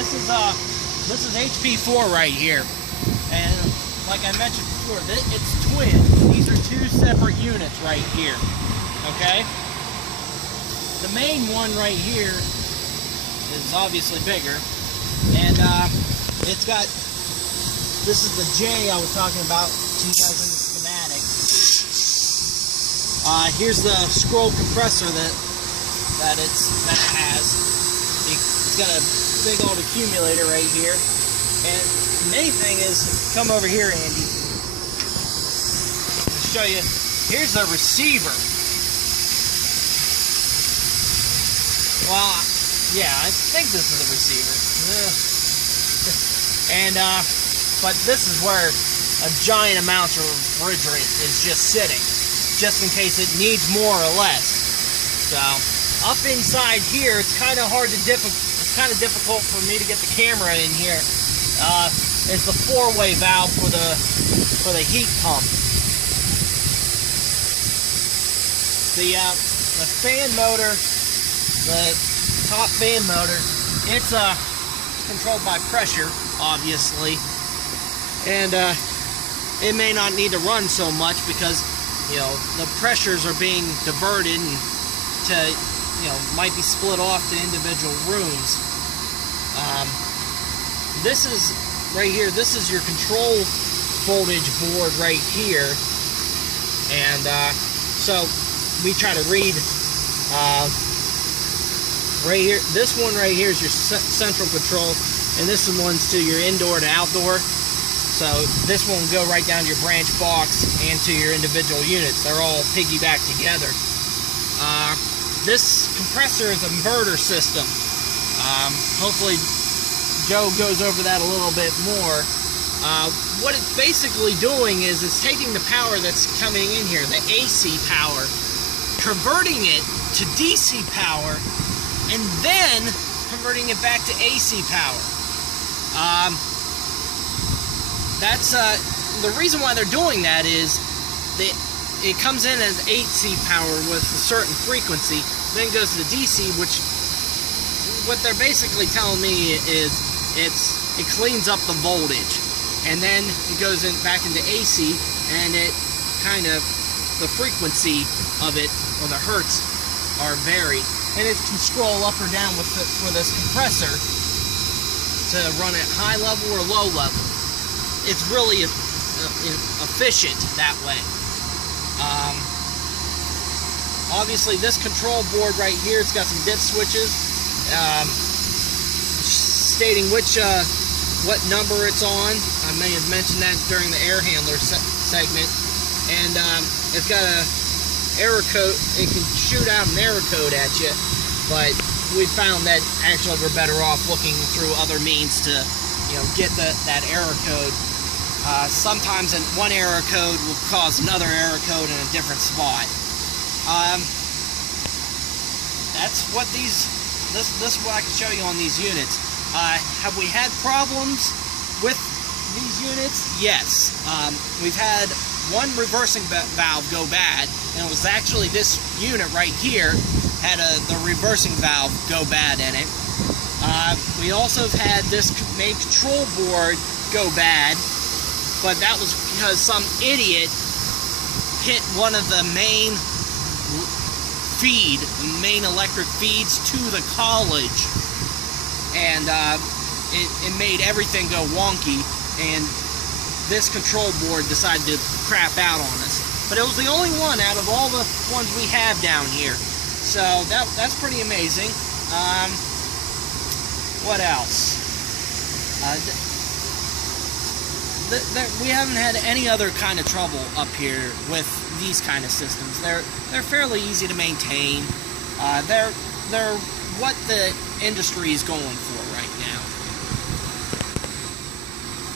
This is HP4 right here, and like I mentioned before, it's twin. These are two separate units right here. Okay. The main one right here is obviously bigger, and it's got. This is the J I was talking about to you guys in the schematic. Here's the scroll compressor that it has. It's got a big old accumulator right here, and the main thing is, come over here, Andy. I'll show you. Here's the receiver. Well, yeah, I think this is the receiver. And but this is where a giant amount of refrigerant is just sitting, just in case it needs more or less. So up inside here, it's kind of difficult for me to get the camera in here. Is the four-way valve for the heat pump. The fan motor, the top fan motor, it's controlled by pressure, obviously, and it may not need to run so much because the pressures are being diverted and might be split off to individual rooms. This is right here. This is your control voltage board right here, and so we try to read right here. This one right here is your central control, and this one's to your indoor to outdoor. So this one will go right down to your branch box and to your individual units. They're all piggybacked together. This compressor is an inverter system. Hopefully Joe goes over that a little bit more. What it's basically doing is it's taking the power that's coming in here, the AC power, converting it to DC power, and then converting it back to AC power. That's the reason why they're doing that is it comes in as AC power with a certain frequency, then goes to the DC, which what they're basically telling me is it cleans up the voltage, and then it goes back into AC, and it kind of the frequency of it, or the hertz, are varied, and it can scroll up or down for this compressor to run at high level or low level. It's really efficient that way. Obviously, this control board right here, it's got some dip switches stating what number it's on. I may have mentioned that during the air handler segment. And it's got a error code. It can shoot out an error code at you, but we found that actually we're better off looking through other means to get that error code. Sometimes one error code will cause another error code in a different spot. That's what this is what I can show you on these units. Have we had problems with these units? Yes. We've had one reversing valve go bad, and it was actually this unit right here had the reversing valve go bad in it. We also have had this main control board go bad, but that was because some idiot hit one of the main electric feeds to the college, and it made everything go wonky, and this control board decided to crap out on us. But it was the only one out of all the ones we have down here, so that's pretty amazing. What else? We haven't had any other kind of trouble up here with these kind of systems. They're fairly easy to maintain. They're what the industry is going for.